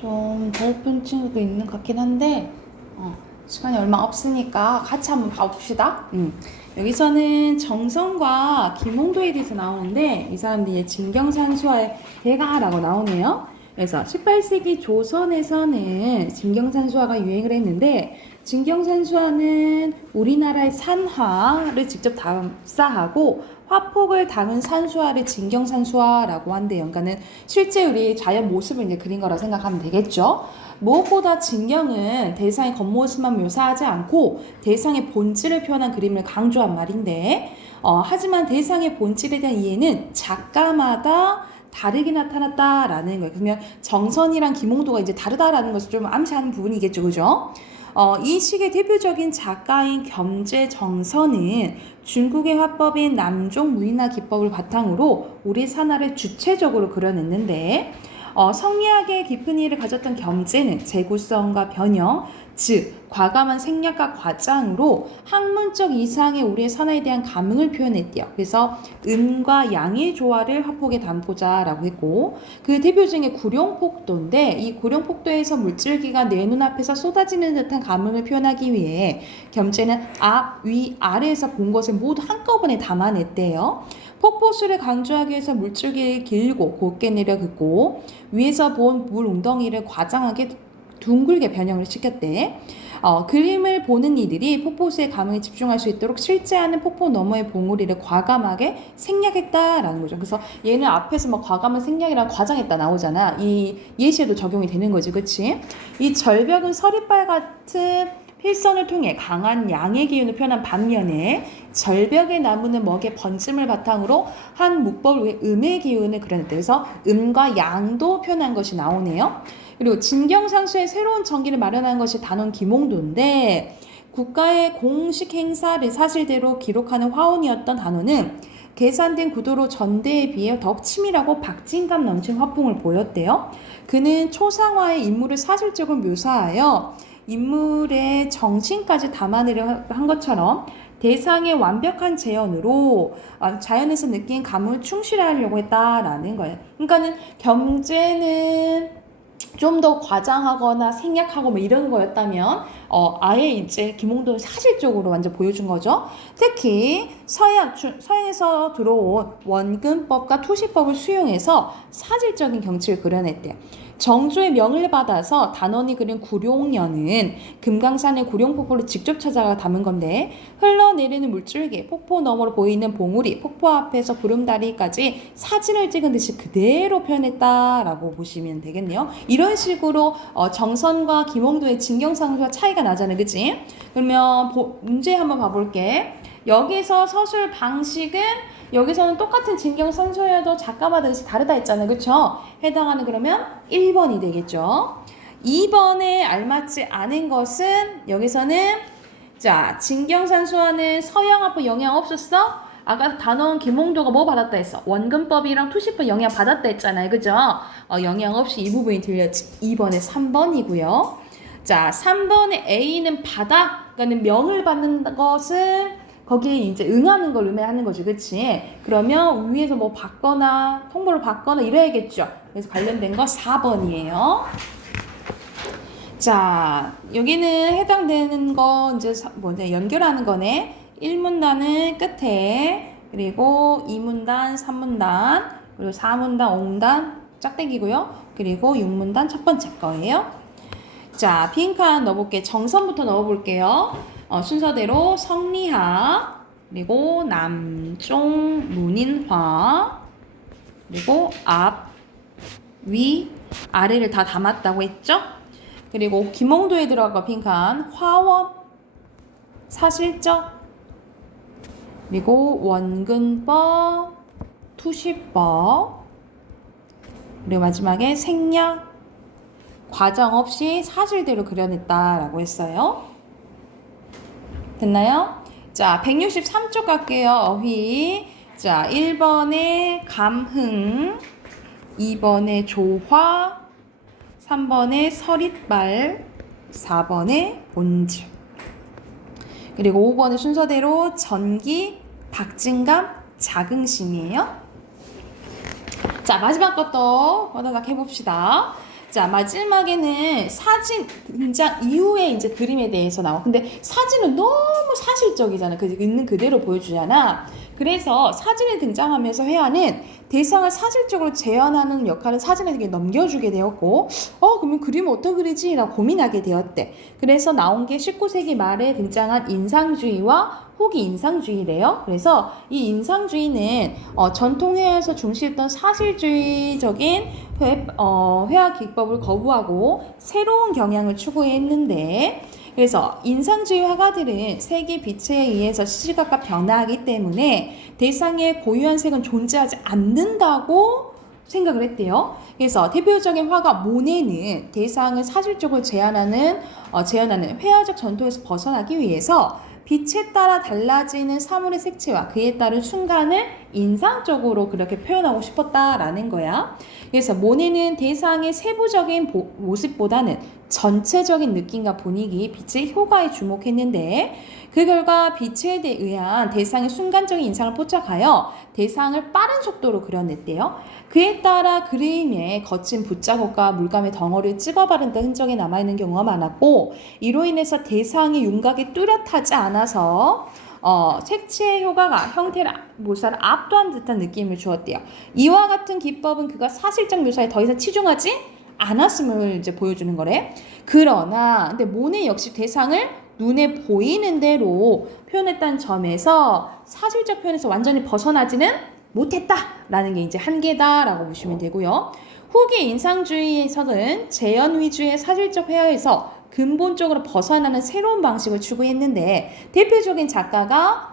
좀 덜픈 친구도 있는 것 같긴 한데 시간이 얼마 없으니까 같이 한번 봐봅시다. 여기서는 정선과 김홍도에 대해서 나오는데 이 사람들이 진경산수와의 대가라고 나오네요. 그래서 18세기 조선에서는 진경산수화가 유행을 했는데 진경산수화는 우리나라의 산화를 직접 답사하고 화폭을 담은 산수화를 진경산수화라고 한대요. 그러니까는 실제 우리 자연 모습을 이제 그린 거라 생각하면 되겠죠. 무엇보다 진경은 대상의 겉모습만 묘사하지 않고 대상의 본질을 표현한 그림을 강조한 말인데 하지만 대상의 본질에 대한 이해는 작가마다 다르게 나타났다라는 거예요. 그러면 정선이랑 김홍도가 이제 다르다라는 것을 좀 암시하는 부분이겠죠, 그죠? 이 시기의 대표적인 작가인 겸재정선은 중국의 화법인 남종 무인화 기법을 바탕으로 우리 산하를 주체적으로 그려냈는데 성리학의 깊은 이해를 가졌던 겸재는 재구성과 변형, 즉 과감한 생략과 과장으로 학문적 이상의 우리의 산하에 대한 감흥을 표현했대요. 그래서 음과 양의 조화를 화폭에 담고자 라고 했고 그 대표 중에 구룡폭도인데 이 구룡폭도에서 물줄기가 내 눈앞에서 쏟아지는 듯한 감흥을 표현하기 위해 겸재는 앞, 위, 아래에서 본 것을 모두 한꺼번에 담아냈대요. 폭포수를 강조하기 위해서 물줄기를 길고 곱게 내려 긋고 위에서 본 물 웅덩이를 과장하게 둥글게 변형을 시켰대. 그림을 보는 이들이 폭포수의 감흥에 집중할 수 있도록 실제하는 폭포 너머의 봉우리를 과감하게 생략했다라는 거죠. 그래서 얘는 앞에서 막 과감한 생략이랑 과장했다 나오잖아. 이 예시에도 적용이 되는 거지, 그치? 이 절벽은 서리빨 같은 필선을 통해 강한 양의 기운을 표현한 반면에 절벽에 나무는 먹의 번짐을 바탕으로 한 묵법을 위해 음의 기운을 그려냈대요. 그래서 음과 양도 표현한 것이 나오네요. 그리고 진경상수의 새로운 전기를 마련한 것이 단원 김홍도인데 국가의 공식 행사를 사실대로 기록하는 화원이었던 단원은 계산된 구도로 전대에 비해 더욱 치밀하고 박진감 넘치는 화풍을 보였대요. 그는 초상화의 인물을 사실적으로 묘사하여 인물의 정신까지 담아내려 한 것처럼 대상의 완벽한 재현으로 자연에서 느낀 감을 충실하려고 했다라는 거예요. 그러니까는 겸재는 좀 더 과장하거나 생략하고 뭐 이런 거였다면 아예 이제 김홍도는 사실적으로 완전 보여준 거죠. 특히 서양에서 들어온 원근법과 투시법을 수용해서 사실적인 경치를 그려냈대요. 정조의 명을 받아서 단원이 그린 구룡년은 금강산의 구룡폭포를 직접 찾아가 담은 건데 흘러내리는 물줄기, 폭포 너머로 보이는 봉우리, 폭포 앞에서 구름다리까지 사진을 찍은 듯이 그대로 표현했다라고 보시면 되겠네요. 이런 식으로 정선과 김홍도의 진경상수와 차이가 나잖아요. 그치? 그러면 문제 한번 봐볼게. 여기서 서술 방식은 여기서는 똑같은 진경상수여도 작가마다 다르다 했잖아요. 그쵸? 해당하는 그러면 1번이 되겠죠. 2번에 알맞지 않은 것은 여기서는 자, 진경산수화는 서양화법 영향 없었어? 아까 단원 김홍도가 뭐 받았다 했어? 원근법이랑 투시법 영향 받았다 했잖아요. 그죠? 영향 없이 이 부분이 들렸지. 2번에 3번이고요. 자, 3번에 A는 받아. 그러니까 명을 받는 것은 거기에 이제 응하는 걸 의미하는 거지, 그치? 그러면 위에서 뭐 받거나 통보를 받거나 이래야겠죠. 그래서 관련된 거 4번이에요. 자, 여기는 해당되는 거 이제 연결하는 거네. 1문단은 끝에, 그리고 2문단, 3문단, 그리고 4문단, 5문단 짝대기고요. 그리고 6문단 첫 번째 거예요. 자, 빈칸 넣어볼게요. 정선부터 넣어볼게요. 순서대로 성리학, 그리고 남종 문인화, 그리고 앞, 위, 아래를 다 담았다고 했죠? 그리고 김홍도에 들어가 빈칸 화원, 사실적, 그리고 원근법, 투시법, 그리고 마지막에 생략, 과정 없이 사실대로 그려냈다라고 했어요. 됐나요? 자, 163쪽 갈게요. 어휘. 자, 1번에 감흥, 2번에 조화, 3번에 서릿발, 4번에 본질. 그리고 5번의 순서대로 전기, 박진감, 자긍심이에요. 자, 마지막 것도 하나 해봅시다. 자, 마지막에는 사진 등장 이후에 이제 그림에 대해서 나와. 근데 사진은 너무 사실적이잖아. 그 있는 그대로 보여주잖아. 그래서 사진이 등장하면서 회화는 대상을 사실적으로 재현하는 역할을 사진에게 넘겨주게 되었고, 그러면 그림을 어떻게 그리지? 라고 고민하게 되었대. 그래서 나온 게 19세기 말에 등장한 인상주의와 후기 인상주의래요. 그래서 이 인상주의는 전통 회화에서 중시했던 사실주의적인 회화 기법을 거부하고 새로운 경향을 추구했는데, 그래서 인상주의 화가들은 색이 빛에 의해서 시시각각 변화하기 때문에 대상의 고유한 색은 존재하지 않는다고 생각을 했대요. 그래서 대표적인 화가 모네는 대상을 사실적으로 재현하는 회화적 전통에서 벗어나기 위해서 빛에 따라 달라지는 사물의 색채와 그에 따른 순간을 인상적으로 그렇게 표현하고 싶었다라는 거야. 그래서 모네는 대상의 세부적인 모습보다는 전체적인 느낌과 분위기, 빛의 효과에 주목했는데 그 결과 빛에 의한 대상의 순간적인 인상을 포착하여 대상을 빠른 속도로 그려냈대요. 그에 따라 그림에 거친 붓자국과 물감의 덩어리를 찍어 바른 듯 흔적이 남아있는 경우가 많았고 이로 인해서 대상의 윤곽이 뚜렷하지 않아서 색채의 효과가 형태를 묘사를 압도한 듯한 느낌을 주었대요. 이와 같은 기법은 그가 사실적 묘사에 더 이상 치중하지 않았음을 이제 보여주는 거래. 그러나 근데 모네 역시 대상을 눈에 보이는 대로 표현했다는 점에서 사실적 표현에서 완전히 벗어나지는 못했다라는 게 이제 한계다라고 보시면 되고요. 후기 인상주의에서는 재현 위주의 사실적 회화에서 근본적으로 벗어나는 새로운 방식을 추구했는데 대표적인 작가가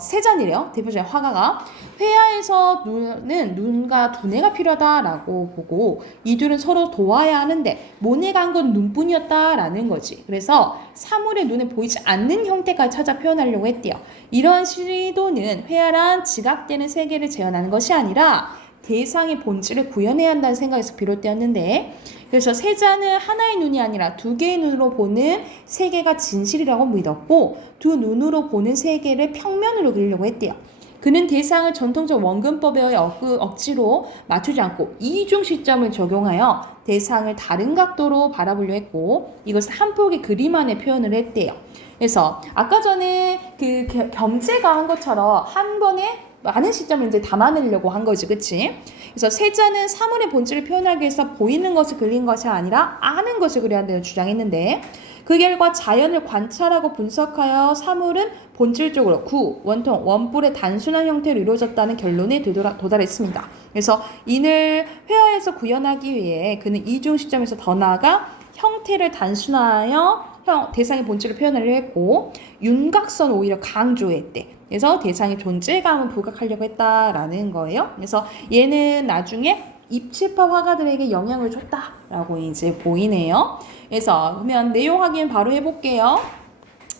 세잔이래요. 대표적인 화가가 회화에서 눈과 두뇌가 필요하다라고 보고 이 둘은 서로 도와야 하는데 모네가 한 건 눈뿐이었다라는 거지. 그래서 사물의 눈에 보이지 않는 형태까지 찾아 표현하려고 했대요. 이런 시도는 회화란 지각되는 세계를 재현하는 것이 아니라 대상의 본질을 구현해야 한다는 생각에서 비롯되었는데 그래서 세자는 하나의 눈이 아니라 두 개의 눈으로 보는 세계가 진실이라고 믿었고 두 눈으로 보는 세계를 평면으로 그리려고 했대요. 그는 대상을 전통적 원근법에 억지로 맞추지 않고 이중 시점을 적용하여 대상을 다른 각도로 바라보려 했고 이것을 한 폭의 그림 안에 표현을 했대요. 그래서 아까 전에 그 겸제가 한 것처럼 한 번에 많은 시점을 이제 담아내려고 한 거지, 그치? 그래서 세자는 사물의 본질을 표현하기 위해서 보이는 것을 그린 것이 아니라 아는 것을 그려야 한다고 주장했는데 그 결과 자연을 관찰하고 분석하여 사물은 본질적으로 원통, 원뿔의 단순한 형태로 이루어졌다는 결론에 도달했습니다. 그래서 이를 회화에서 구현하기 위해 그는 이중 시점에서 더 나아가 형태를 단순화하여 대상의 본질을 표현하려 했고 윤곽선 오히려 강조했대. 그래서 대상의 존재감을 부각하려고 했다라는 거예요. 그래서 얘는 나중에 입체파 화가들에게 영향을 줬다라고 이제 보이네요. 그래서 그러면 내용 확인 바로 해볼게요.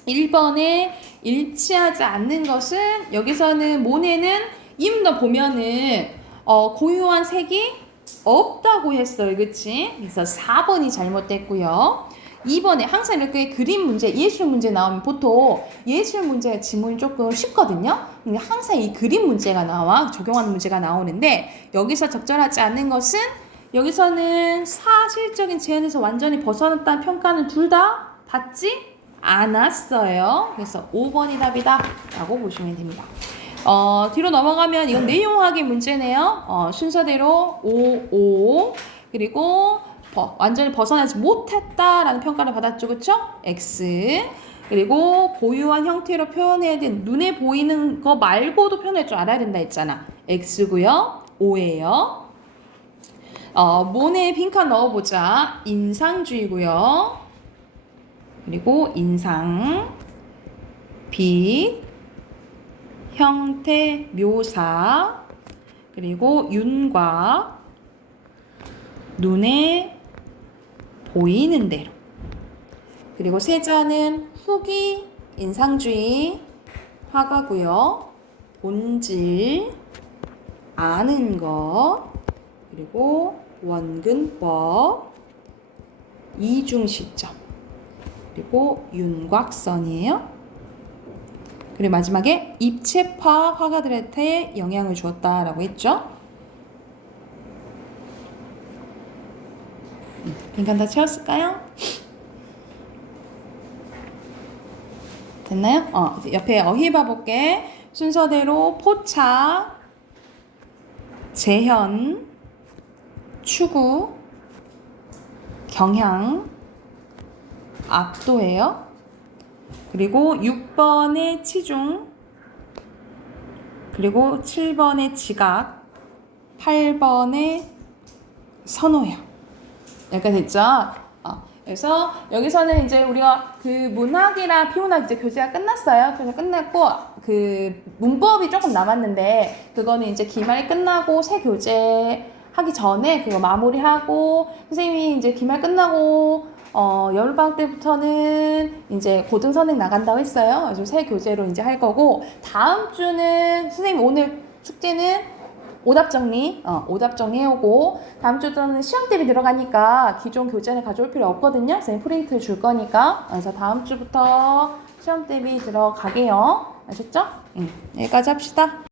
1번에 일치하지 않는 것은 여기서는 모네는 임너 보면은 고유한 색이 없다고 했어요. 그치? 그래서 4번이 잘못됐고요. 2번에 항상 이렇게 그림 문제, 예술 문제 나오면 보통 예술 문제 지문이 조금 쉽거든요. 근데 항상 이 그림 문제가 나와, 적용하는 문제가 나오는데 여기서 적절하지 않는 것은 여기서는 사실적인 재현에서 완전히 벗어났다는 평가는 둘 다 받지 않았어요. 그래서 5번이 답이다 라고 보시면 됩니다. 뒤로 넘어가면 이건 내용 확인 문제네요. 순서대로 5, 그리고 완전히 벗어나지 못했다라는 평가를 받았죠. 그쵸? X. 그리고 고유한 형태로 표현해야 되는 눈에 보이는 거 말고도 표현할 줄 알아야 된다 했잖아. X고요. O예요. 모네 빈칸 넣어보자. 인상주의고요. 그리고 인상, 빛, 형태, 묘사, 그리고 윤곽, 눈에 보이는 대로. 그리고 세자는 후기 인상주의 화가고요. 본질, 아는 것, 그리고 원근법, 이중시점, 그리고 윤곽선이에요. 그리고 마지막에 입체파 화가들한테 영향을 주었다라고 했죠. 빈칸 다 채웠을까요? 됐나요? 이제 옆에 어휘 봐볼게. 순서대로 포착, 재현, 추구, 경향, 압도예요. 그리고 6번의 치중, 그리고 7번의 지각, 8번의 선호예요. 여기까지 됐죠? 그래서 여기서는 이제 우리가 그 문학이랑 비문학 이제 교재가 끝났어요. 교재 끝났고 그 문법이 조금 남았는데 그거는 이제 기말 끝나고 새 교재 하기 전에 그거 마무리하고 선생님이 이제 기말 끝나고 여름방학 때부터는 이제 고등선행 나간다고 했어요. 그래서 새 교재로 이제 할 거고 다음 주는 선생님 오늘 숙제는 오답 정리 해오고 다음 주부터는 시험 대비 들어가니까 기존 교재는 가져올 필요 없거든요. 선생님 프린트 줄 거니까. 그래서 다음 주부터 시험 대비 들어가게요. 아셨죠? 여기까지 합시다.